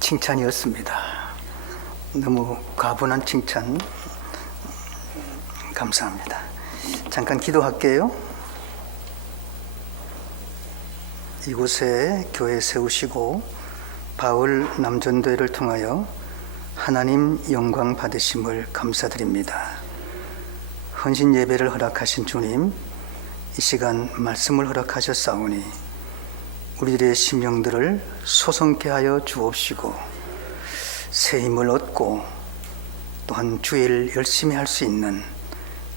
칭찬이었습니다. 너무 과분한 칭찬 감사합니다. 잠깐 기도할게요. 이곳에 교회 세우시고 바울 남전도회를 통하여 하나님 영광 받으심을 감사드립니다. 헌신 예배를 허락하신 주님, 이 시간 말씀을 허락하셨사오니 우리들의 심령들을 소성케 하여 주옵시고 새 힘을 얻고 또한 주의 일 열심히 할 수 있는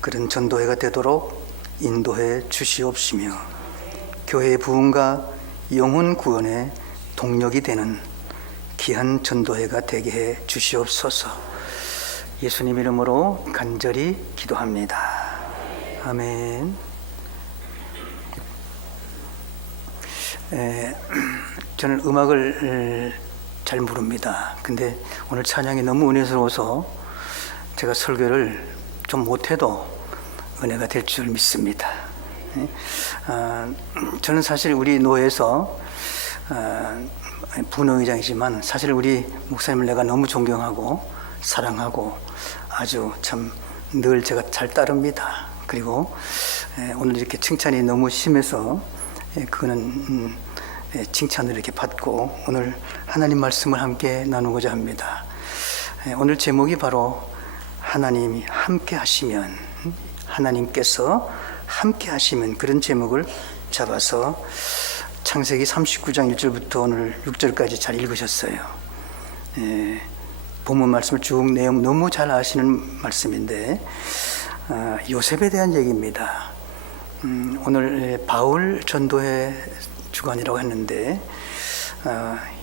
그런 전도회가 되도록 인도해 주시옵시며 교회의 부흥과 영혼 구원의 동력이 되는 귀한 전도회가 되게 해 주시옵소서. 예수님 이름으로 간절히 기도합니다. 아멘. 저는 음악을 잘 모릅니다. 근데 오늘 찬양이 너무 은혜스러워서 제가 설교를 좀 못해도 은혜가 될 줄 믿습니다. 저는 사실 우리 노회에서 부노의장이지만 사실 우리 목사님을 내가 너무 존경하고 사랑하고 아주 참 늘 제가 잘 따릅니다. 그리고 오늘 이렇게 칭찬이 너무 심해서 그거는 칭찬을 이렇게 받고 오늘 하나님 말씀을 함께 나누고자 합니다. 오늘 제목이 바로 하나님이 함께 하시면, 하나님께서 함께 하시면, 그런 제목을 잡아서 창세기 39장 1절부터 오늘 6절까지 잘 읽으셨어요. 본문 말씀을 쭉 내용 너무 잘 아시는 말씀인데 요셉에 대한 얘기입니다. 오늘 바울 전도회 주간이라고 했는데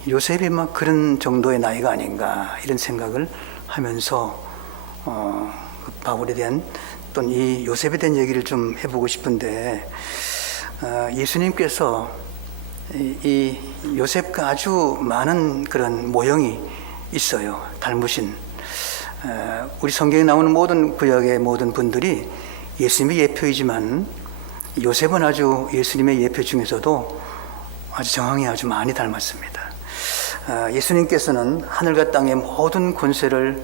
요셉이 막 그런 정도의 나이가 아닌가 이런 생각을 하면서 바울에 대한 또는 이 요셉에 대한 얘기를 좀 해보고 싶은데 예수님께서 이 요셉과 아주 많은 그런 모형이 있어요. 닮으신 우리 성경에 나오는 모든 구약의 모든 분들이 예수님의 예표이지만 요셉은 아주 예수님의 예표 중에서도 아주 정황이 아주 많이 닮았습니다. 예수님께서는 하늘과 땅의 모든 권세를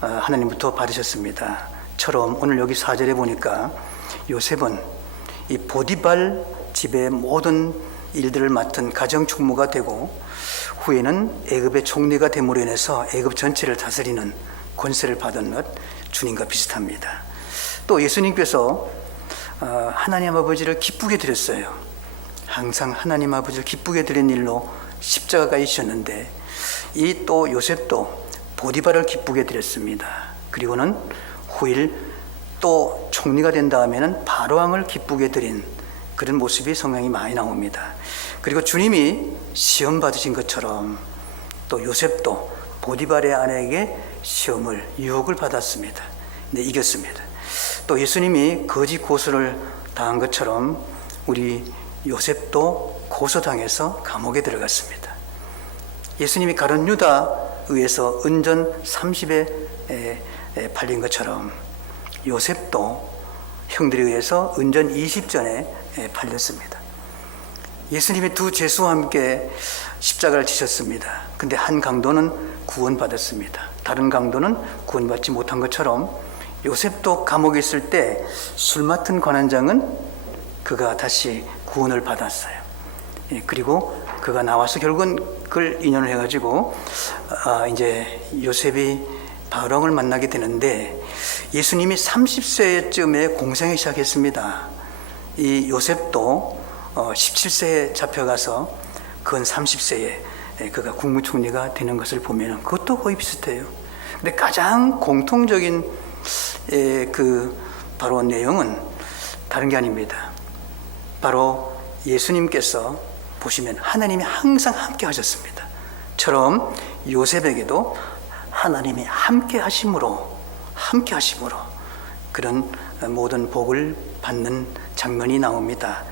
하나님부터 받으셨습니다. 처럼 오늘 여기 4절에 보니까 요셉은 이 보디발 집의 모든 일들을 맡은 가정총무가 되고 후에는 애굽의 총리가 됨으로 인해서 애굽 전체를 다스리는 권세를 받은 것 주님과 비슷합니다. 또 예수님께서 하나님 아버지를 기쁘게 드렸어요. 항상 하나님 아버지를 기쁘게 드린 일로 십자가가 있었는데 이 또 요셉도 보디발을 기쁘게 드렸습니다. 그리고는 후일 또 총리가 된 다음에는 바로왕을 기쁘게 드린 그런 모습이 성경이 많이 나옵니다. 그리고 주님이 시험 받으신 것처럼 또 요셉도 보디발의 아내에게 시험을 유혹을 받았습니다. 근데 이겼습니다. 또 예수님이 거짓 고소를 당한 것처럼 우리 요셉도 고소당해서 감옥에 들어갔습니다. 예수님이 가룟 유다 의해서 은전 30에 팔린 것처럼 요셉도 형들에 의해서 은전 20전에 팔렸습니다. 예수님이 두 제수와 함께 십자가를 지셨습니다. 근데 한 강도는 구원받았습니다. 다른 강도는 구원받지 못한 것처럼 요셉도 감옥에 있을 때 술 맡은 관원장은 그가 다시 구원을 받았어요. 그리고 그가 나와서 결국은 그걸 인연을 해가지고 이제 요셉이 바로왕을 만나게 되는데 예수님이 30세쯤에 공생을 시작했습니다. 이 요셉도 17세에 잡혀가서 근 30세에 그가 국무총리가 되는 것을 보면 그것도 거의 비슷해요. 근데 가장 공통적인 그 바로 내용은 다른 게 아닙니다. 바로 예수님께서 보시면 하나님이 항상 함께 하셨습니다. 처럼 요셉에게도 하나님이 함께 하심으로 그런 모든 복을 받는 장면이 나옵니다.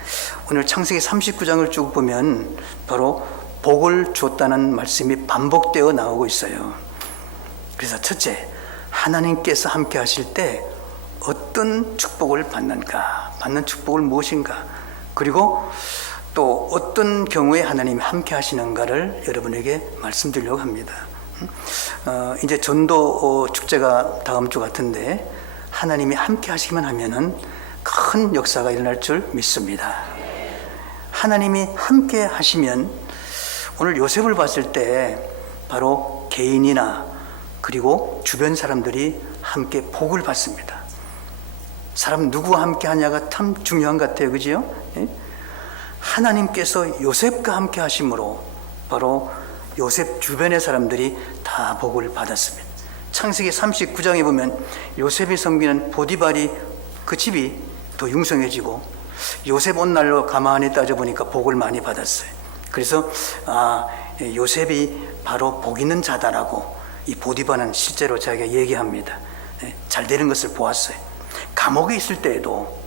오늘 창세기 39장을 쭉 보면 바로 복을 줬다는 말씀이 반복되어 나오고 있어요. 그래서 첫째, 하나님께서 함께 하실 때 어떤 축복을 받는가, 받는 축복을 무엇인가, 그리고 또 어떤 경우에 하나님이 함께 하시는가를 여러분에게 말씀드리려고 합니다. 이제 전도 축제가 다음 주 같은데 하나님이 함께 하시기만 하면은 큰 역사가 일어날 줄 믿습니다. 하나님이 함께 하시면 오늘 요셉을 봤을 때 바로 개인이나 그리고 주변 사람들이 함께 복을 받습니다. 사람 누구와 함께 하냐가 참 중요한 것 같아요. 그죠? 하나님께서 요셉과 함께 하심으로 바로 요셉 주변의 사람들이 다 복을 받았습니다. 창세기 39장에 보면 요셉이 섬기는 보디발이 그 집이 더 융성해지고 요셉 온 날로 가만히 따져보니까 복을 많이 받았어요. 그래서 요셉이 바로 복 있는 자다라고 이 보디발은 실제로 자기가 얘기합니다. 잘 되는 것을 보았어요. 감옥에 있을 때에도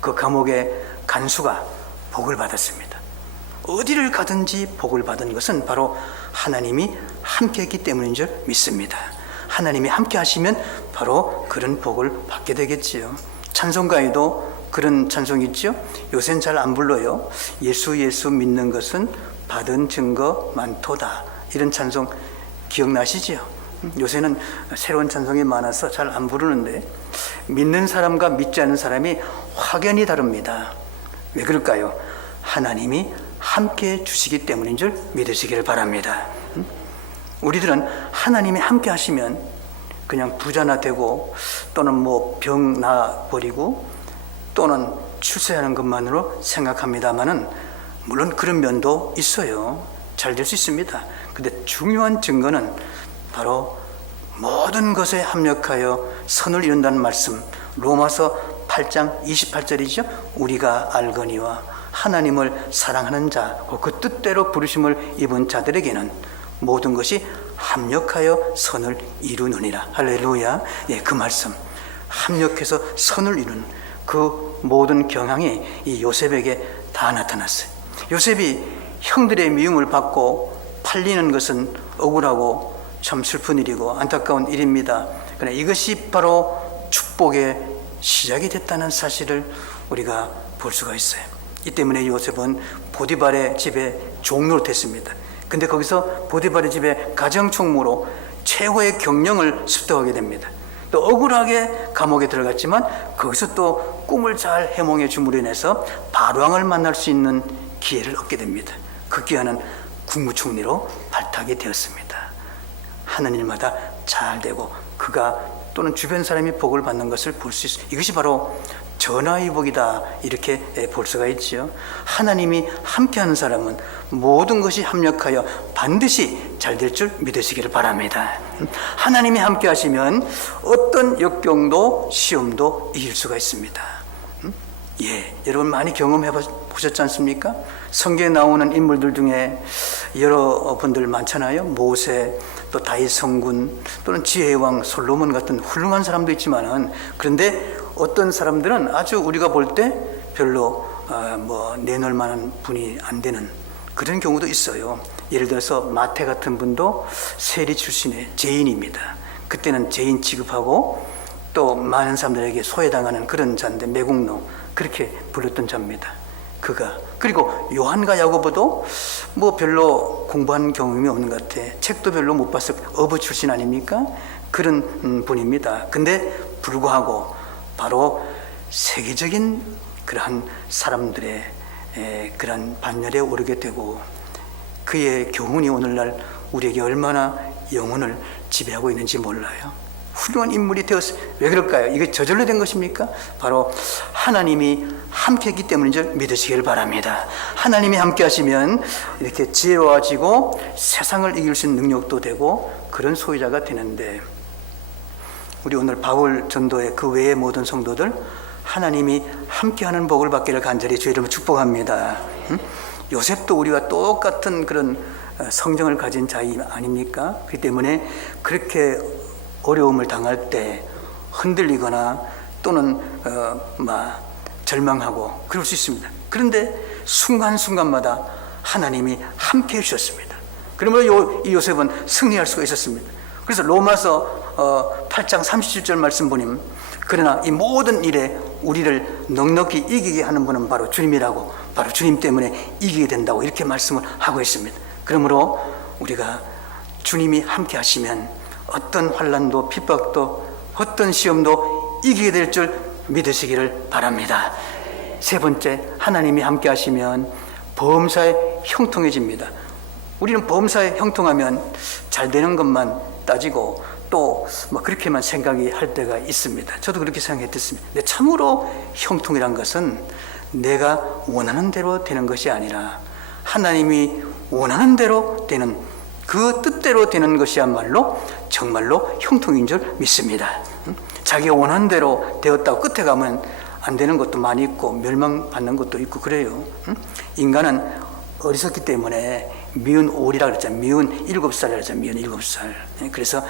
그 감옥의 간수가 복을 받았습니다. 어디를 가든지 복을 받은 것은 바로 하나님이 함께 했기 때문인 줄 믿습니다. 하나님이 함께 하시면 바로 그런 복을 받게 되겠지요. 찬송가에도 그런 찬송이 있죠. 요새는 잘 안 불러요. 예수 예수 믿는 것은 받은 증거 많도다. 이런 찬송 기억나시죠? 요새는 새로운 찬송이 많아서 잘 안 부르는데 믿는 사람과 믿지 않는 사람이 확연히 다릅니다. 왜 그럴까요? 하나님이 함께 주시기 때문인 줄 믿으시기를 바랍니다. 우리들은 하나님이 함께 하시면 그냥 부자나 되고 또는 뭐 병 나버리고 또는 출세하는 것만으로 생각합니다만은 물론 그런 면도 있어요. 잘 될 수 있습니다. 근데 중요한 증거는 바로 모든 것에 합력하여 선을 이룬다는 말씀, 로마서 8장 28절이죠. 우리가 알거니와 하나님을 사랑하는 자, 그 뜻대로 부르심을 입은 자들에게는 모든 것이 합력하여 선을 이루느니라. 할렐루야. 예, 그 말씀, 합력해서 선을 이루는 그 모든 경향이 이 요셉에게 다 나타났어요. 요셉이 형들의 미움을 받고 팔리는 것은 억울하고 참 슬픈 일이고 안타까운 일입니다. 그러나 이것이 바로 축복의 시작이 됐다는 사실을 우리가 볼 수가 있어요. 이 때문에 요셉은 보디발의 집에 종로로 됐습니다. 근데 거기서 보디발의 집에 가정총무로 최고의 경영을 습득하게 됩니다. 또 억울하게 감옥에 들어갔지만 거기서 또 꿈을 잘 해몽해 줌으로 인해서 바로왕을 만날 수 있는 기회를 얻게 됩니다. 그 기회는 국무총리로 발탁이 되었습니다. 하는 일마다 잘 되고 그가 또는 주변 사람이 복을 받는 것을 볼 수 있어요. 이것이 바로 전하의 복이다, 이렇게 볼 수가 있지요. 하나님이 함께하는 사람은 모든 것이 합력하여 반드시 잘 될 줄 믿으시기를 바랍니다. 하나님이 함께 하시면 어떤 역경도 시험도 이길 수가 있습니다. 예, 여러분 많이 경험해 보셨지 않습니까? 성경에 나오는 인물들 중에 여러분들 많잖아요. 모세, 또 다윗 성군, 또는 지혜의 왕 솔로몬 같은 훌륭한 사람도 있지만은, 그런데 어떤 사람들은 아주 우리가 볼 때 별로 내놓을 만한 분이 안 되는 그런 경우도 있어요. 예를 들어서 마태 같은 분도 세리 출신의 죄인입니다. 그때는 죄인 취급하고 또 많은 사람들에게 소외당하는 그런 자인데, 매국노 그렇게 불렸던 자입니다. 그가, 그리고 요한과 야고보도 뭐 별로 공부한 경험이 없는 것 같아. 책도 별로 못 봤을 어부 출신 아닙니까? 그런 분입니다. 근데 불구하고 바로 세계적인 그러한 사람들의 그러한 반열에 오르게 되고, 그의 교훈이 오늘날 우리에게 얼마나 영혼을 지배하고 있는지 몰라요. 훌륭한 인물이 되었어요. 왜 그럴까요? 이게 저절로 된 것입니까? 바로 하나님이 함께 했기 때문인 줄 믿으시기를 바랍니다. 하나님이 함께 하시면 이렇게 지혜로워지고 세상을 이길 수 있는 능력도 되고 그런 소유자가 되는데, 우리 오늘 바울 전도의 그 외의 모든 성도들 하나님이 함께하는 복을 받기를 간절히 주의 이름으로 축복합니다. 요셉도 우리와 똑같은 그런 성정을 가진 자 아닙니까? 그렇기 때문에 그렇게 어려움을 당할 때 흔들리거나 또는 절망하고 그럴 수 있습니다. 그런데 순간순간마다 하나님이 함께 해주셨습니다. 그러므로 이 요셉은 승리할 수가 있었습니다. 그래서 로마서 8장 37절 말씀 보면, 그러나 이 모든 일에 우리를 넉넉히 이기게 하는 분은 바로 주님이라고, 바로 주님 때문에 이기게 된다고 이렇게 말씀을 하고 있습니다. 그러므로 우리가 주님이 함께 하시면 어떤 환난도 핍박도 어떤 시험도 이기게 될 줄 믿으시기를 바랍니다. 세 번째, 하나님이 함께 하시면 범사에 형통해집니다. 우리는 범사에 형통하면 잘 되는 것만 따지고 또 뭐 그렇게만 생각이 할 때가 있습니다. 저도 그렇게 생각했습니다. 근데 참으로 형통이란 것은 내가 원하는 대로 되는 것이 아니라 하나님이 원하는 대로 되는, 그 뜻대로 되는 것이야말로 정말로 형통인 줄 믿습니다. 자기가 원하는 대로 되었다고 끝에 가면 안 되는 것도 많이 있고 멸망받는 것도 있고 그래요. 인간은 어리석기 때문에 미운 오리라 그랬잖아요. 미운 7살이라 그랬잖아요. 미운 7살. 그래서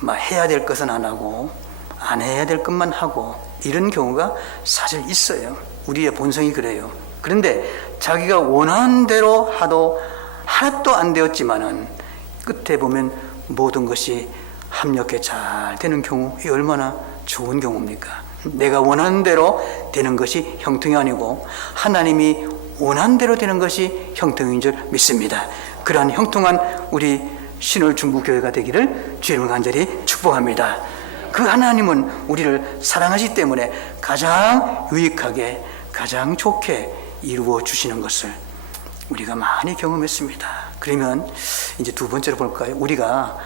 막 해야 될 것은 안 하고 안 해야 될 것만 하고 이런 경우가 사실 있어요. 우리의 본성이 그래요. 그런데 자기가 원하는 대로 하도 하나도 안 되었지만은 끝에 보면 모든 것이 합력해 잘 되는 경우, 이 얼마나 좋은 경우입니까? 내가 원하는 대로 되는 것이 형통이 아니고 하나님이 원하는 대로 되는 것이 형통인 줄 믿습니다. 그러한 형통한 우리 신월 중부교회가 되기를 주님을 간절히 축복합니다. 그 하나님은 우리를 사랑하시기 때문에 가장 유익하게 가장 좋게 이루어 주시는 것을 우리가 많이 경험했습니다. 그러면 이제 두 번째로 볼까요? 우리가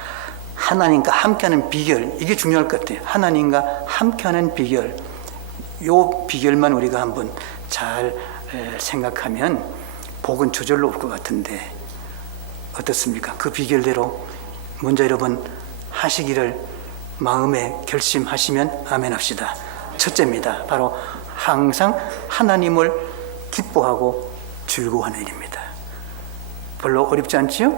하나님과 함께하는 비결, 이게 중요할 것 같아요. 하나님과 함께하는 비결, 요 비결만 우리가 한번 잘 생각하면 복은 저절로 올 것 같은데 어떻습니까? 그 비결대로 먼저 여러분 하시기를 마음에 결심하시면 아멘 합시다. 첫째입니다. 바로 항상 하나님을 기뻐하고 즐거워하는 일입니다. 별로 어렵지 않지요?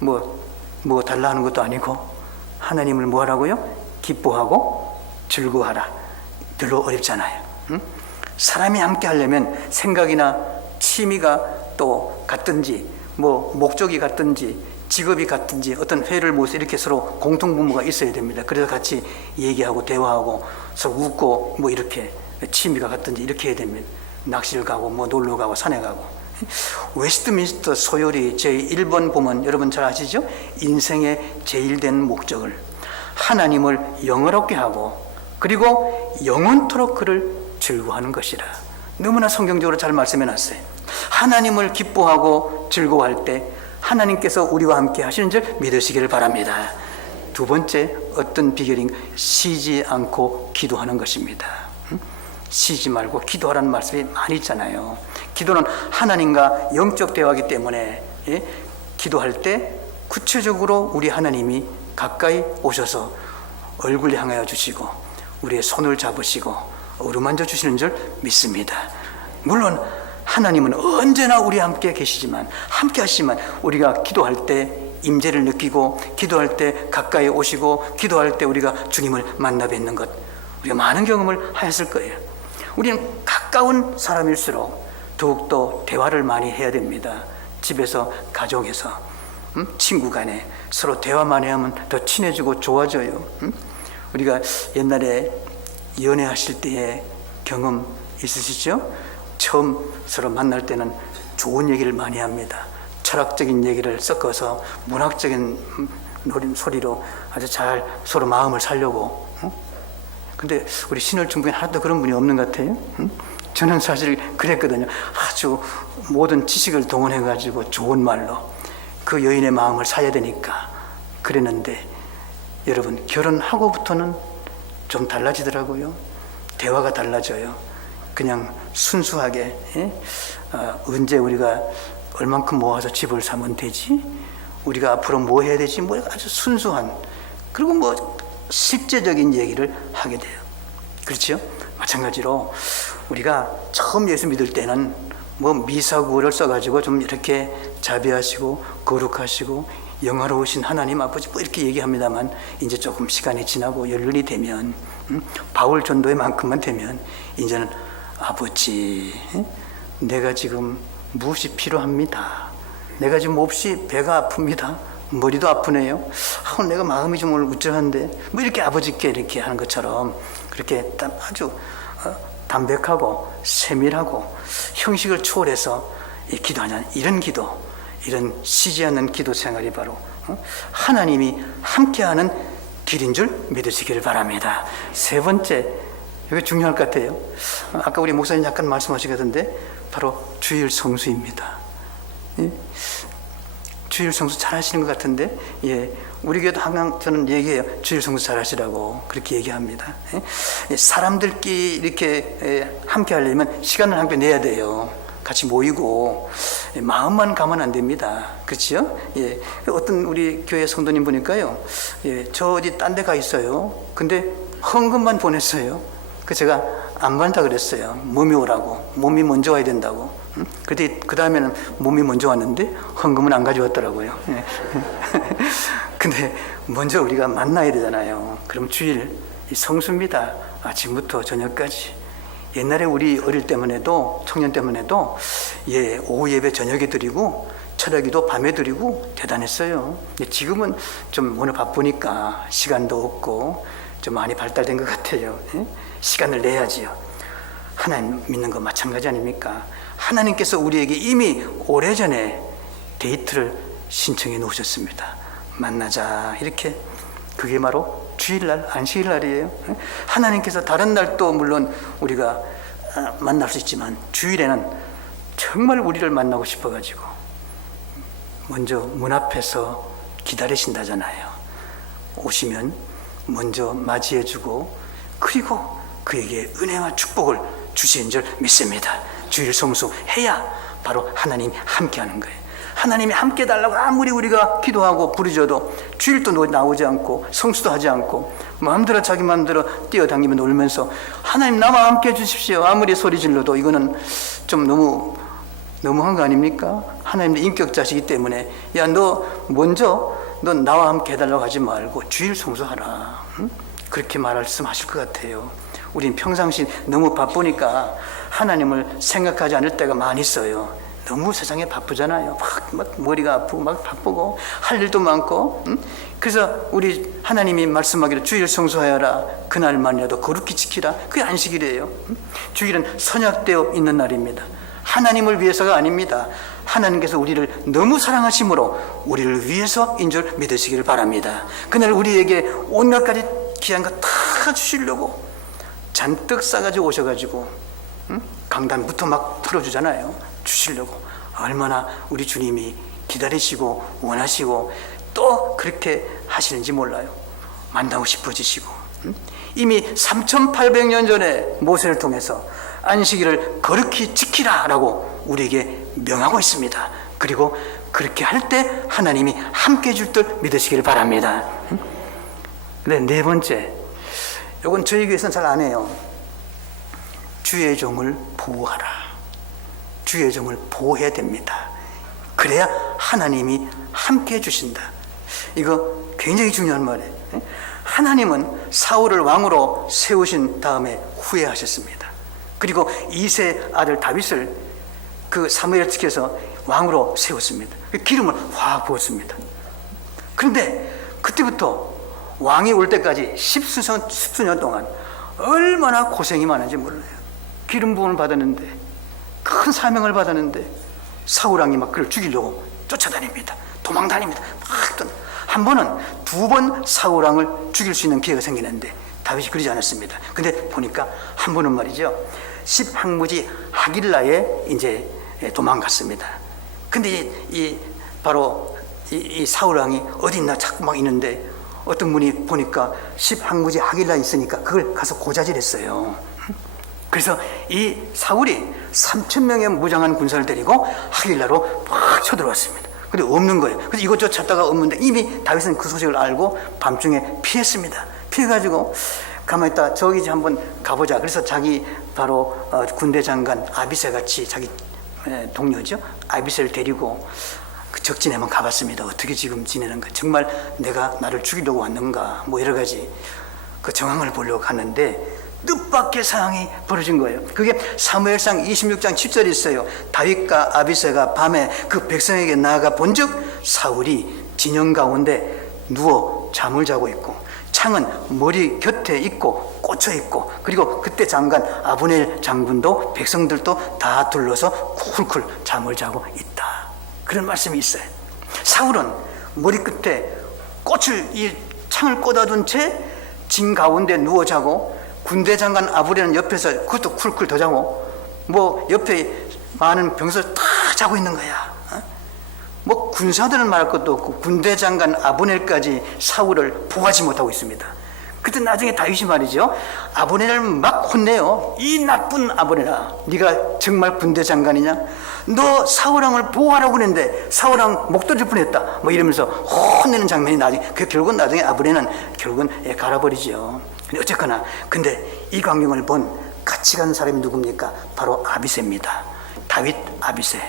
뭐 달라 하는 것도 아니고 하나님을 뭐 하라고요? 기뻐하고 즐거워하라. 별로 어렵잖아요. 응? 사람이 함께 하려면 생각이나 취미가 또 같든지 뭐 목적이 같든지 직업이 같든지 어떤 회를 모여서 이렇게 서로 공통분모가 있어야 됩니다. 그래서 같이 얘기하고 대화하고 서로 웃고 뭐 이렇게 취미가 같든지 이렇게 해야 됩니다. 낚시를 가고 뭐 놀러 가고 산에 가고. 웨스트민스터 소요리 제1번 보면 여러분 잘 아시죠? 인생의 제일 된 목적을 하나님을 영화롭게 하고 그리고 영원토록 그를 즐거워하는 것이라. 너무나 성경적으로 잘 말씀해 놨어요. 하나님을 기뻐하고 즐거워할 때 하나님께서 우리와 함께 하시는 줄 믿으시기를 바랍니다. 두 번째 어떤 비결인가? 쉬지 않고 기도하는 것입니다. 쉬지 말고 기도하라는 말씀이 많이 있잖아요. 기도는 하나님과 영적 대화이기 때문에 기도할 때 구체적으로 우리 하나님이 가까이 오셔서 얼굴 향하여 주시고 우리의 손을 잡으시고 어루만져 주시는 줄 믿습니다. 물론 하나님은 언제나 우리와 함께 계시지만 함께 하시지만 우리가 기도할 때 임재를 느끼고 기도할 때 가까이 오시고 기도할 때 우리가 주님을 만나 뵙는 것 우리가 많은 경험을 하였을 거예요. 우리는 가까운 사람일수록 더욱더 대화를 많이 해야 됩니다. 집에서 가족에서 친구 간에 서로 대화 많이 하면 더 친해지고 좋아져요. 우리가 옛날에 연애하실 때의 경험 있으시죠? 처음 서로 만날 때는 좋은 얘기를 많이 합니다. 철학적인 얘기를 섞어서 문학적인 소리로 아주 잘 서로 마음을 살려고. 근데 우리 신월 중부에 하나도 그런 분이 없는 것 같아요. 저는 사실 그랬거든요. 아주 모든 지식을 동원해가지고 좋은 말로 그 여인의 마음을 사야 되니까 그랬는데 여러분 결혼하고부터는 좀 달라지더라고요. 대화가 달라져요. 그냥 순수하게 언제 우리가 얼만큼 모아서 집을 사면 되지? 우리가 앞으로 뭐 해야 되지? 뭐 아주 순수한 그리고 뭐 실제적인 얘기를 하게 돼요. 그렇죠? 마찬가지로 우리가 처음 예수 믿을 때는 뭐 미사구를 써가지고 좀 이렇게 자비하시고 거룩하시고 영화로우신 하나님 아버지 뭐 이렇게 얘기합니다만 이제 조금 시간이 지나고 연륜이 되면 바울 전도의 만큼만 되면 이제는 아버지 내가 지금 무엇이 필요합니다. 내가 지금 몹시 배가 아픕니다. 머리도 아프네요. 내가 마음이 좀 오늘 우쭐한데 뭐 이렇게 아버지께 이렇게 하는 것처럼 그렇게 아주 담백하고 세밀하고 형식을 초월해서 기도하는 이런 기도, 이런 쉬지 않는 기도 생활이 바로 하나님이 함께하는 길인 줄 믿으시기를 바랍니다. 세 번째, 이게 중요할 것 같아요. 아까 우리 목사님 약간 말씀하시던데 바로 주일 성수입니다. 주일 성수 잘 하시는 것 같은데, 우리 교회도 항상 저는 얘기해요. 주일 성수 잘 하시라고 그렇게 얘기합니다. 사람들끼리 이렇게 함께 하려면 시간을 함께 내야 돼요. 같이 모이고 마음만 가면 안 됩니다. 그렇죠? 어떤 우리 교회 성도님 보니까요, 저 어디 딴 데 가 있어요. 근데 헌금만 보냈어요. 그 제가 안 받는다 그랬어요. 몸이 오라고, 몸이 먼저 와야 된다고. 그때 그 다음에는 몸이 먼저 왔는데 헌금은 안 가져왔더라고요. 근데 먼저 우리가 만나야 되잖아요. 그럼 주일 성수입니다. 아침부터 저녁까지. 옛날에 우리 어릴 때만 해도, 청년 때만 해도 오후 예배 저녁에 드리고 철야기도 밤에 드리고 대단했어요. 근데 지금은 좀 오늘 바쁘니까 시간도 없고 좀 많이 발달된 것 같아요. 시간을 내야지요. 하나님 믿는 거 마찬가지 아닙니까? 하나님께서 우리에게 이미 오래전에 데이트를 신청해 놓으셨습니다. 만나자, 이렇게. 그게 바로 주일날, 안식일날이에요. 하나님께서 다른 날도 물론 우리가 만날 수 있지만 주일에는 정말 우리를 만나고 싶어가지고 먼저 문 앞에서 기다리신다잖아요. 오시면 먼저 맞이해주고 그리고 그에게 은혜와 축복을 주시는 줄 믿습니다. 주일 성수해야 바로 하나님이 함께하는 거예요. 하나님이 함께 달라고 아무리 우리가 기도하고 부르짖어도 주일도 나오지 않고 성수도 하지 않고 마음대로 자기 마음대로 뛰어다니며 놀면서 하나님 나와 함께 해주십시오 아무리 소리 질러도 이거는 좀 너무한 거 아닙니까? 하나님도 인격자시기 때문에 야, 너 먼저 나와 함께 해달라고 하지 말고 주일 성수하라. 그렇게 말씀하실 것 같아요. 우린 평상시 너무 바쁘니까 하나님을 생각하지 않을 때가 많이 있어요. 너무 세상에 바쁘잖아요. 막 머리가 아프고 막 바쁘고 할 일도 많고. 그래서 우리 하나님이 말씀하기를 주일 성수하여라. 그날만이라도 거룩히 지키라. 그게 안식일이에요. 주일은 선약되어 있는 날입니다. 하나님을 위해서가 아닙니다. 하나님께서 우리를 너무 사랑하심으로 우리를 위해서인 줄 믿으시기를 바랍니다. 그날 우리에게 온갖 가지 귀한 거 다 주시려고 잔뜩 싸가지고 오셔가지고 강단부터 막 풀어주잖아요. 주시려고. 얼마나 우리 주님이 기다리시고 원하시고 또 그렇게 하시는지 몰라요. 만나고 싶어지시고. 이미 3800년 전에 모세를 통해서 안식일을 거룩히 지키라라고 우리에게 명하고 있습니다. 그리고 그렇게 할 때 하나님이 함께 해줄 줄 믿으시기를 바랍니다. 근데 네 번째, 이건 저희 교회에서는 잘 안 해요. 주의 종을 보호하라. 주의 종을 보호해야 됩니다. 그래야 하나님이 함께 해주신다. 이거 굉장히 중요한 말이에요. 하나님은 사울을 왕으로 세우신 다음에 후회하셨습니다. 그리고 이세 아들 다윗을 그 사무엘을 지켜서 왕으로 세웠습니다. 기름을 확 부었습니다. 그런데 그때부터 왕이 올 때까지 십수년 동안 얼마나 고생이 많은지 몰라요. 기름 부음을 받았는데, 큰 사명을 받았는데 사울왕이 막 그를 죽이려고 쫓아다닙니다. 도망다닙니다. 한 번은 2번 사울왕을 죽일 수 있는 기회가 생기는데 다윗이 그러지 않았습니다. 근데 보니까 한 번은 말이죠, 10항무지 하길라에 이제 도망갔습니다. 근데 바로 이 사울왕이 어디 있나 자꾸 막 있는데 어떤 분이 보니까 10항무지 하길라에 있으니까 그걸 가서 고자질했어요. 그래서 이 사울이 3000명의 무장한 군사를 데리고 하길라로 막 쳐들어왔습니다. 근데 없는 거예요. 그래서 이것저것 찾다가 없는데 이미 다윗은 그 소식을 알고 밤중에 피했습니다. 피해가지고 가만히 있다 저기 한번 가보자. 그래서 자기 바로 군대 장관 아비새 같이 자기 동료죠, 아비새를 데리고 그 적진에 한번 가봤습니다. 어떻게 지금 지내는가, 정말 내가 나를 죽이려고 왔는가, 뭐 여러 가지 그 정황을 보려고 갔는데 뜻밖의 상황이 벌어진 거예요. 그게 사무엘상 26장 7절에 있어요. 다윗과 아비새가 밤에 그 백성에게 나아가 본즉 사울이 진영 가운데 누워 잠을 자고 있고 창은 머리 곁에 있고 꽂혀 있고, 그리고 그때 장관 아브넬 장군도 백성들도 다 둘러서 쿨쿨 잠을 자고 있다. 그런 말씀이 있어요. 사울은 머리 끝에 이 창을 꽂아둔 채 진 가운데 누워 자고, 군대 장관 아브넬은 옆에서 그것도 쿨쿨 더 자고, 뭐 옆에 많은 병사들 다 자고 있는 거야. 뭐 군사들은 말할 것도 없고 군대 장관 아브넬까지 사울을 보호하지 못하고 있습니다. 그때 나중에 다윗이 말이죠, 아브넬을 막 혼내요. 이 나쁜 아브넬아, 네가 정말 군대 장관이냐? 너 사울왕을 보호하라고 그랬는데 사울왕 목 떨어질 뻔했다, 뭐 이러면서 혼내는 장면이 나중에, 결국은 나중에 아브넬은 결국은 갈아버리죠. 근데 어쨌거나, 근데 이 광경을 본 같이 간 사람이 누굽니까? 바로 아비새입니다. 다윗 아비새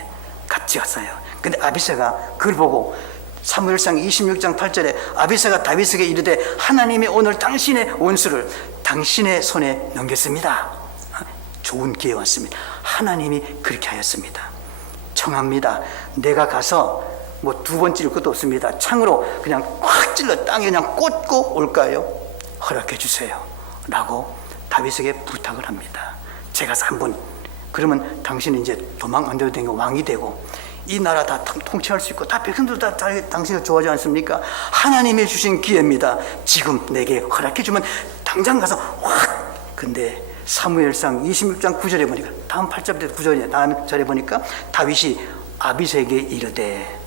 같이 갔어요. 근데 아비새가 그걸 보고 사무엘상 26장 8절에 아비새가 다윗에게 이르되 하나님이 오늘 당신의 원수를 당신의 손에 넘겼습니다. 좋은 기회 왔습니다. 하나님이 그렇게 하였습니다. 청합니다. 내가 가서 뭐 두 번 찔 것도 없습니다. 창으로 그냥 꽉 찔러 땅에 그냥 꽂고 올까요? 허락해 주세요 라고 다윗에게 부탁을 합니다. 제가 가서 한번, 그러면 당신은 이제 도망 안 돼도 되고 왕이 되고 이 나라 다 통치할 수 있고 다 백성들 다 당신을 좋아하지 않습니까? 하나님이 주신 기회입니다. 지금 내게 허락해 주면 당장 가서 확. 근데 사무엘상 26장 9절에 보니까, 다음 8절부터 9절에 다음 절에 보니까 다윗이 아비새에게 이르되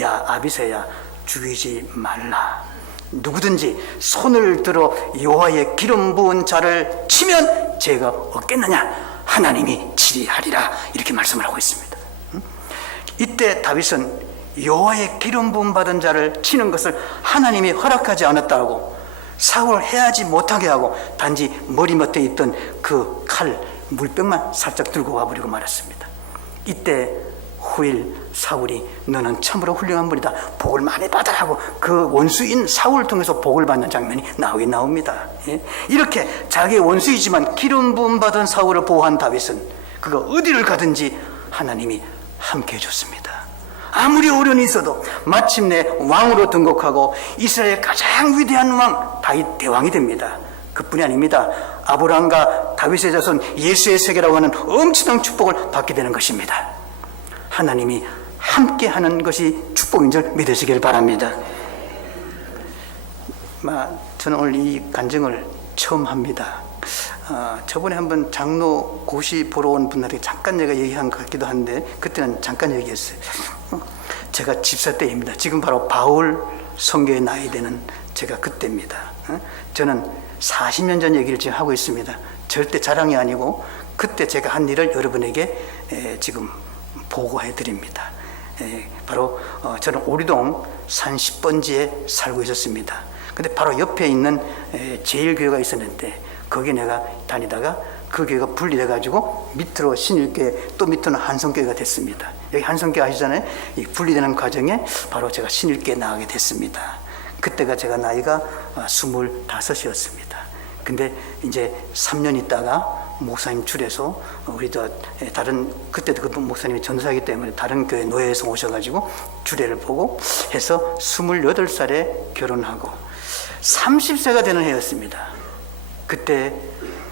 야 아비새야, 죽이지 말라. 누구든지 손을 들어 여호와의 기름 부은 자를 치면 죄가 없겠느냐? 하나님이 치리하리라. 이렇게 말씀을 하고 있습니다. 이때 다윗은 여호와의 기름 부음 받은 자를 치는 것을 하나님이 허락하지 않았다고, 사울을 해하지 못하게 하고 단지 머리맡에 있던 그 칼 물병만 살짝 들고 와버리고 말았습니다. 이때 후일 사울이 너는 참으로 훌륭한 분이다, 복을 많이 받아라 하고 그 원수인 사울을 통해서 복을 받는 장면이 나오긴 나옵니다. 이렇게 자기의 원수이지만 기름 부음 받은 사울을 보호한 다윗은 그가 어디를 가든지 하나님이 함께 해줬습니다. 아무리 어려움이 있어도 마침내 왕으로 등극하고 이스라엘의 가장 위대한 왕 다윗 대왕이 됩니다. 그뿐이 아닙니다. 아브라함과 다윗의 자손 예수의 세계라고 하는 엄청난 축복을 받게 되는 것입니다. 하나님이 함께하는 것이 축복인 줄 믿으시길 바랍니다. 저는 오늘 이 간증을 처음 합니다. 저번에 한번 장로 고시 보러 온 분한테 잠깐 내가 얘기한 것 같기도 한데 그때는 잠깐 얘기했어요. 제가 집사 때입니다. 지금 바로 바울 선교의 나이 되는 제가 그때입니다. 저는 40년 전 얘기를 지금 하고 있습니다. 절대 자랑이 아니고 그때 제가 한 일을 여러분에게 지금 보고해 드립니다. 바로 저는 오리동 산 10번지에 살고 있었습니다. 근데 바로 옆에 있는 제일교회가 있었는데 거기 내가 다니다가 그 교회가 분리돼 가지고 밑으로 신일교회, 또 밑으로는 한성교회가 됐습니다. 여기 한성교회 아시잖아요. 이 분리되는 과정에 바로 제가 신일교회에 나가게 됐습니다. 그때가 제가 나이가 25이었습니다. 근데 이제 3년 있다가 목사님 줄에서 우리 다른, 그때도 그 목사님이 전도사이기 때문에 다른 교회 노예에서 오셔가지고 주례를 보고 해서 28살에 결혼하고 30세가 되는 해였습니다. 그때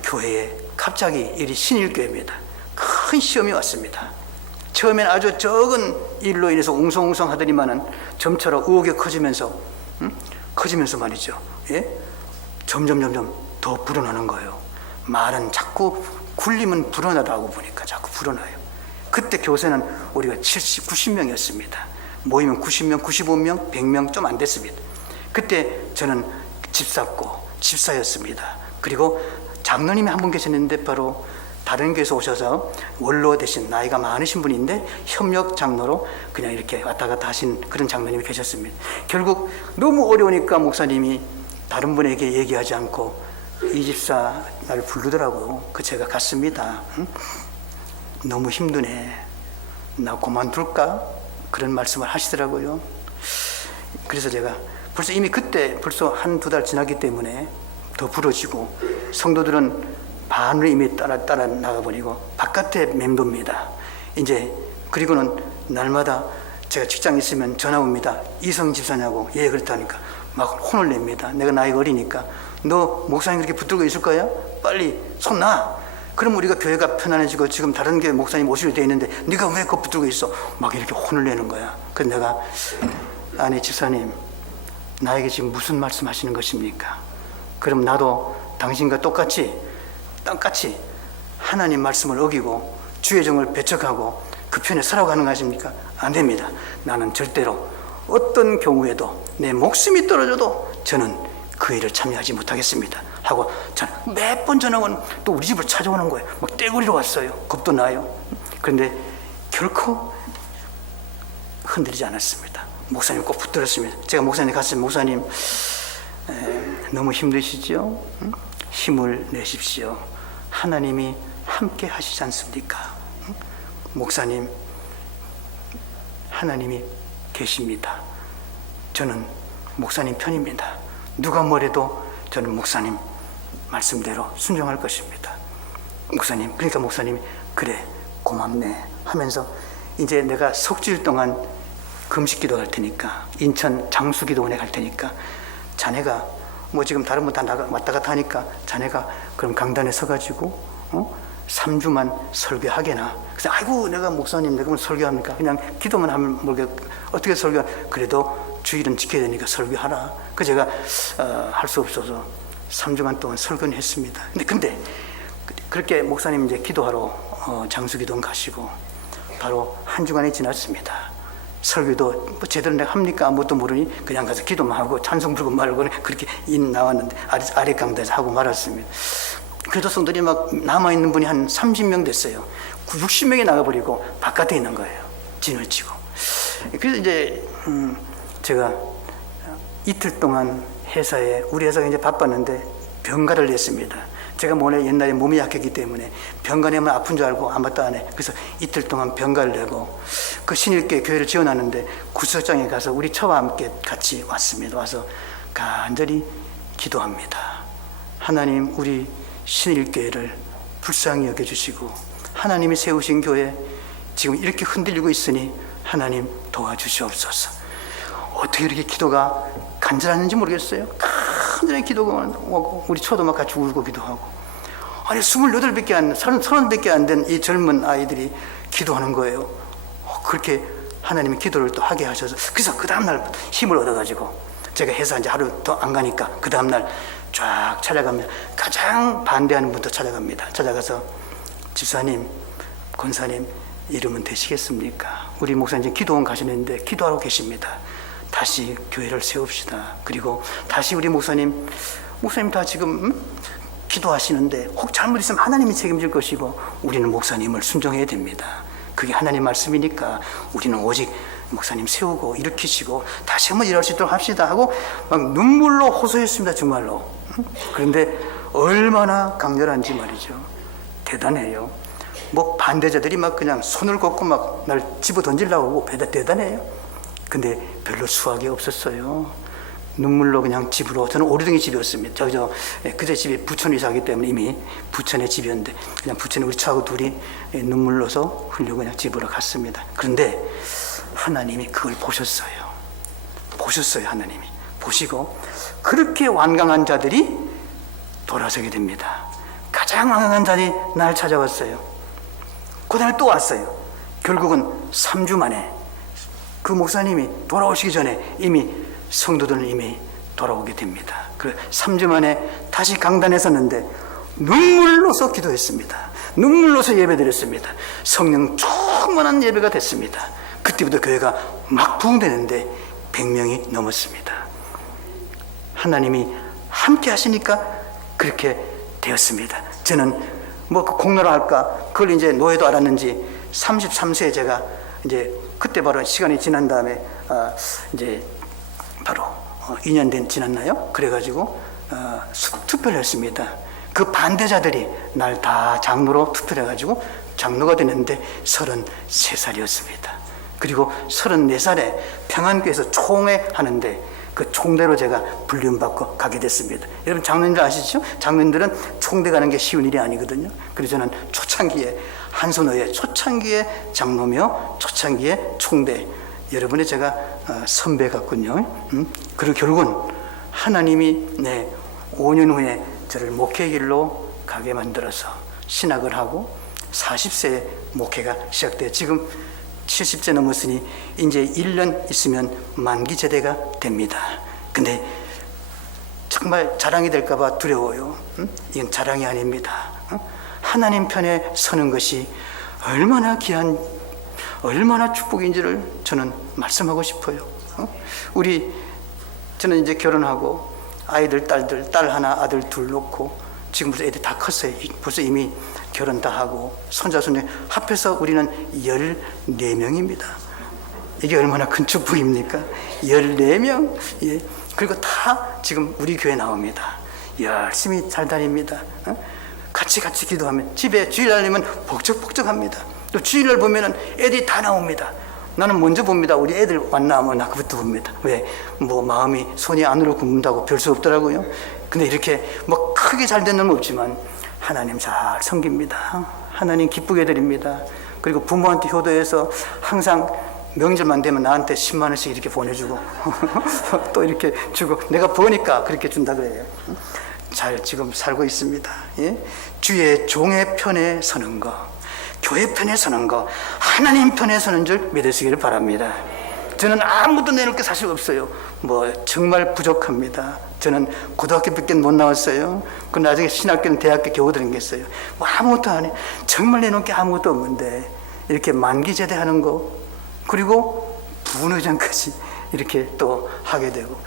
교회에 갑자기 일이 신일교회입니다. 큰 시험이 왔습니다. 처음엔 아주 적은 일로 인해서 웅성웅성 하더니만은 점차로 의혹이 커지면서 말이죠. 점점 더 불어나는 거예요. 말은 자꾸 굴리면 불어나다고 보니까 자꾸 불어나요. 그때 교세는 우리가 70, 90명이었습니다. 모이면 90명, 95명, 100명 좀 안 됐습니다. 그때 저는 집사였습니다. 그리고 장로님이 한 분 계셨는데 바로 다른 교회에서 오셔서 원로 대신 나이가 많으신 분인데 협력 장로로 그냥 이렇게 왔다 갔다 하신 그런 장로님이 계셨습니다. 결국 너무 어려우니까 목사님이 다른 분에게 얘기하지 않고 이 집사 나를 부르더라고요. 그 제가 갔습니다. 너무 힘드네. 나 그만둘까? 그런 말씀을 하시더라고요. 그래서 제가 벌써 이미 그때 벌써 1-2달 지났기 때문에 더 부러지고 성도들은 반을 이미 따라 나가버리고 바깥에 맴돕니다. 이제 그리고는 날마다 제가 직장 있으면 전화 옵니다. 이성 집사냐고. 예, 그렇다니까. 막 혼을 냅니다. 내가 나이가 어리니까. 너 목사님 그렇게 붙들고 있을 거야? 빨리 손 놔. 그럼 우리가 교회가 편안해지고 지금 다른 교회 목사님 모시게 돼 있는데 네가 왜 그거 붙들고 있어? 막 이렇게 혼을 내는 거야. 그래서 내가 아니 집사님 나에게 지금 무슨 말씀 하시는 것입니까? 그럼 나도 당신과 똑같이 하나님 말씀을 어기고 주의 정을 배척하고 그 편에 살아가는 거 아십니까? 안 됩니다. 나는 절대로 어떤 경우에도 내 목숨이 떨어져도 저는 그 일을 참여하지 못하겠습니다 하고 저는 몇 번 전화는 또 우리 집을 찾아오는 거예요. 막 떼구리로 왔어요. 겁도 나요. 그런데 결코 흔들리지 않았습니다. 목사님 꼭 붙들었습니다. 제가 목사님 갔으면 목사님 너무 힘드시죠? 힘을 내십시오. 하나님이 함께 하시지 않습니까? 목사님 하나님이 계십니다. 저는 목사님 편입니다. 누가 뭐래도 저는 목사님 말씀대로 순종할 것입니다. 목사님, 그러니까 목사님이 그래 고맙네 하면서 이제 내가 석주일 동안 금식기도 할 테니까 인천 장수기도원에 갈 테니까 자네가 뭐 지금 다른 분 다 왔다 갔다 하니까 자네가 그럼 강단에 서가지고 3주만 설교하게나. 그래서 아이고 내가 목사님 내가 뭐 설교합니까? 그냥 기도만 하면 모르게 어떻게 설교? 그래도 주일은 지켜야 되니까 설교하라. 그 제가 할 수 없어서 3주간 동안 설교는 했습니다. 근데 그렇게 목사님 이제 기도하러 장수기도원 가시고 바로 한 주간이 지났습니다. 설교도 뭐 제대로 내가 합니까? 아무것도 모르니 그냥 가서 기도만 하고 찬송 부르고 말고 그렇게 인 나왔는데 아래 강단에서 하고 말았습니다. 그래도 성도들이 막 남아있는 분이 한 30명 됐어요. 60명이 나가버리고 바깥에 있는 거예요. 진을 치고. 그래서 이제 제가 이틀 동안 우리 회사가 이제 바빴는데 병가를 냈습니다. 제가 원래 옛날에 몸이 약했기 때문에 병가 내면 아픈 줄 알고 아무것도 안 해. 그래서 이틀 동안 병가를 내고 그 신일교회 교회를 지원하는데 구석장에 가서 우리 처와 함께 같이 왔습니다. 와서 간절히 기도합니다. 하나님 우리 신일교회를 불쌍히 여겨주시고 하나님이 세우신 교회 지금 이렇게 흔들리고 있으니 하나님 도와주시옵소서. 어떻게 이렇게 기도가 간절하는지 모르겠어요. 간절히 기도가 오고 우리 초도 막 같이 울고 기도하고 아니 28밖에 안 30밖에 안 된 이 젊은 아이들이 기도하는 거예요. 그렇게 하나님이 기도를 또 하게 하셔서 그래서 그 다음날 힘을 얻어가지고 제가 회사 이제 하루 더 안 가니까 그 다음날 쫙 찾아가면 가장 반대하는 분도 찾아갑니다. 찾아가서 집사님, 권사님 이러면 되시겠습니까? 우리 목사님 기도원 가시는데 기도하러 계십니다. 다시 교회를 세웁시다. 그리고 다시 우리 목사님 다 지금 기도하시는데 혹 잘못 있으면 하나님이 책임질 것이고 우리는 목사님을 순종해야 됩니다. 그게 하나님 말씀이니까 우리는 오직 목사님 세우고 일으키시고 다시 한번 일할 수 있도록 합시다 하고 막 눈물로 호소했습니다. 정말로. 그런데 얼마나 강렬한지 말이죠. 대단해요. 뭐 반대자들이 막 그냥 손을 걷고 막 날 집어 던지려고 하고 대단해요. 근데 별로 수확이 없었어요. 눈물로 그냥 집으로. 저는 오리둥이 집이었습니다. 그제 집이 부천에 살기 때문에 이미 부천의 집이었는데 그냥 부천에 우리 처하고 둘이 눈물로서 흘리고 그냥 집으로 갔습니다. 그런데 하나님이 그걸 보셨어요. 하나님이 보시고 그렇게 완강한 자들이 돌아서게 됩니다. 가장 완강한 자들이 날 찾아왔어요. 그 다음에 또 왔어요. 결국은 3주 만에 그 목사님이 돌아오시기 전에 이미 성도들은 이미 돌아오게 됩니다. 그 3주 만에 다시 강단에 섰는데 눈물로서 기도했습니다. 눈물로서 예배드렸습니다. 성령 충만한 예배가 됐습니다. 그때부터 교회가 막 부흥되는데 100명이 넘었습니다. 하나님이 함께 하시니까 그렇게 되었습니다. 저는 뭐 그 공로를 할까 그걸 이제 노예도 알았는지 33세에 제가 이제 그때 바로 시간이 지난 다음에 이제 바로 2년 지났나요? 그래가지고 투표를 했습니다. 그 반대자들이 날 다 장로로 투표를 해가지고 장로가 됐는데 33살이었습니다. 그리고 34살에 평안교에서 총회 하는데 그 총대로 제가 불륜받고 가게 됐습니다. 여러분 장로님들 아시죠? 장로님들은 총대 가는 게 쉬운 일이 아니거든요. 그래서 저는 초창기에 한손의회 초창기에 장로며 초창기에 총대 여러분의 제가 선배 같군요. 그리고 결국은 하나님이 5년 후에 저를 목회 길로 가게 만들어서 신학을 하고 40세에 목회가 시작돼 지금 70세 넘었으니 이제 1년 있으면 만기 제대가 됩니다. 근데 정말 자랑이 될까봐 두려워요. 이건 자랑이 아닙니다. 하나님 편에 서는 것이 얼마나 귀한, 얼마나 축복인지를 저는 말씀하고 싶어요. 저는 이제 결혼하고 아이들, 딸들, 딸 하나, 아들 둘 놓고 지금 벌써 애들 다 컸어요. 벌써 이미 결혼 다 하고 손자, 손녀 합해서 우리는 14명입니다. 이게 얼마나 큰 축복입니까? 14명. 예. 그리고 다 지금 우리 교회 나옵니다. 열심히 잘 다닙니다. 같이 기도하면 집에 주일날 되면 복적복적합니다. 또 주일날 보면은 애들이 다 나옵니다. 나는 먼저 봅니다. 우리 애들 왔나 안 왔나 그것도 봅니다. 왜? 뭐 마음이 손이 안으로 굽는다고 별 수 없더라고요. 근데 이렇게 뭐 크게 잘 되는 건 없지만 하나님 잘 섬깁니다. 하나님 기쁘게 드립니다. 그리고 부모한테 효도해서 항상 명절만 되면 나한테 10만 원씩 이렇게 보내주고 또 이렇게 주고 내가 버니까 그렇게 준다 그래요. 잘 지금 살고 있습니다. 예? 주의 종의 편에 서는 거, 교회 편에 서는 거, 하나님 편에 서는 줄 믿으시기를 바랍니다. 저는 아무도 내놓을 게 사실 없어요. 뭐 정말 부족합니다. 저는 고등학교밖에 못 나왔어요. 그 나중에 신학교는 대학교 겨우 들어갔어요. 뭐 아무것도 안 해. 정말 내놓을 게 아무것도 없는데 이렇게 만기 제대하는 거, 그리고 부문회장까지 이렇게 또 하게 되고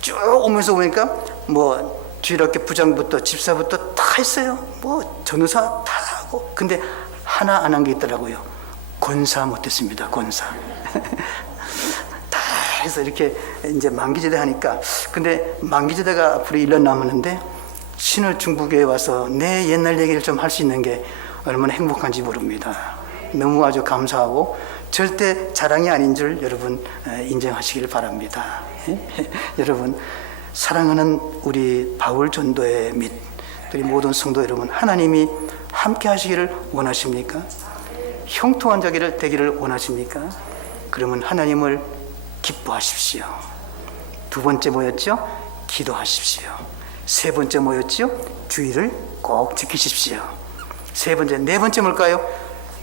쭉 오면서 보니까 뭐 주일학교 부장부터 집사부터 다 했어요. 뭐 전우사 다 하고. 근데 하나 안 한 게 있더라고요. 권사 못했습니다. 권사. 다 해서 이렇게 이제 만기제대 하니까, 근데 만기제대가 앞으로 1년 남았는데 신을 중부교에 와서 내 옛날 얘기를 좀 할 수 있는 게 얼마나 행복한지 모릅니다. 너무 아주 감사하고 절대 자랑이 아닌 줄 여러분 인정하시길 바랍니다. 여러분, 사랑하는 우리 바울 전도의 및 우리 모든 성도 여러분, 하나님이 함께 하시기를 원하십니까? 형통한 자기를 되기를 원하십니까? 그러면 하나님을 기뻐하십시오. 두 번째 뭐였죠? 기도하십시오. 세 번째 뭐였죠? 주의를 꼭 지키십시오. 세 번째, 네 번째 뭘까요?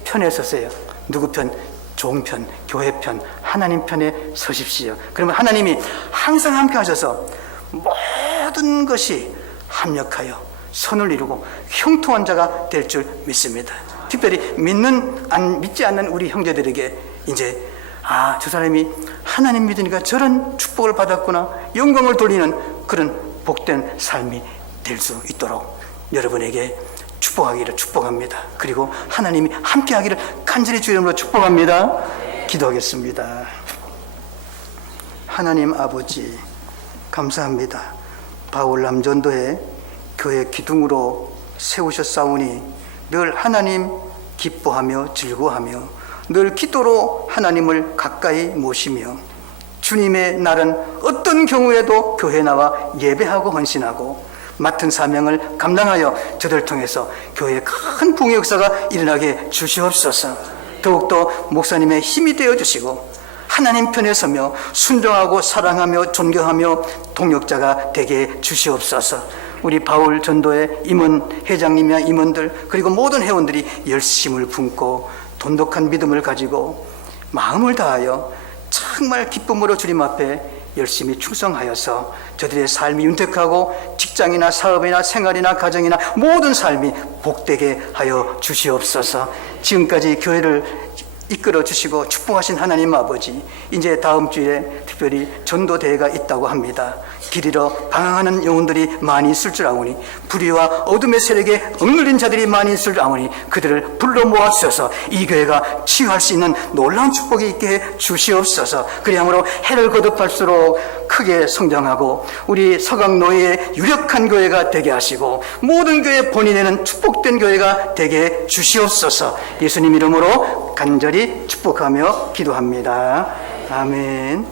편에 서세요. 누구 편? 종편, 교회 편, 하나님 편에 서십시오. 그러면 하나님이 항상 함께 하셔서 모든 것이 합력하여 선을 이루고 형통한 자가 될 줄 믿습니다. 특별히 믿지 않는 우리 형제들에게 이제 저 사람이 하나님 믿으니까 저런 축복을 받았구나, 영광을 돌리는 그런 복된 삶이 될 수 있도록 여러분에게 축복하기를 축복합니다. 그리고 하나님이 함께 하기를 간절히 주의 이름으로 축복합니다. 기도하겠습니다. 하나님 아버지, 감사합니다. 바울 남전도에 교회 기둥으로 세우셨사오니 늘 하나님 기뻐하며 즐거워하며 늘 기도로 하나님을 가까이 모시며 주님의 날은 어떤 경우에도 교회에 나와 예배하고 헌신하고 맡은 사명을 감당하여 저들 통해서 교회에 큰 붕의 역사가 일어나게 주시옵소서. 더욱더 목사님의 힘이 되어주시고 하나님 편에 서며 순종하고 사랑하며 존경하며 동역자가 되게 주시옵소서. 우리 바울 전도의 임원 회장님이나 임원들 그리고 모든 회원들이 열심을 품고 돈독한 믿음을 가지고 마음을 다하여 정말 기쁨으로 주님 앞에 열심히 충성하여서 저들의 삶이 윤택하고 직장이나 사업이나 생활이나 가정이나 모든 삶이 복되게 하여 주시옵소서. 지금까지 교회를 이끌어 주시고 축복하신 하나님 아버지, 이제 다음 주에 특별히 전도대회가 있다고 합니다. 길 잃어 방황하는 영혼들이 많이 있을 줄 아오니 불의와 어둠의 세력에 억눌린 자들이 많이 있을 줄 아오니 그들을 불러 모아주셔서 이 교회가 치유할 수 있는 놀라운 축복이 있게 해 주시옵소서. 그리함으로 해를 거듭할수록 크게 성장하고 우리 서강노예의 유력한 교회가 되게 하시고 모든 교회 본인에는 축복된 교회가 되게 해 주시옵소서. 예수님 이름으로 간절히 축복하며 기도합니다. 아멘.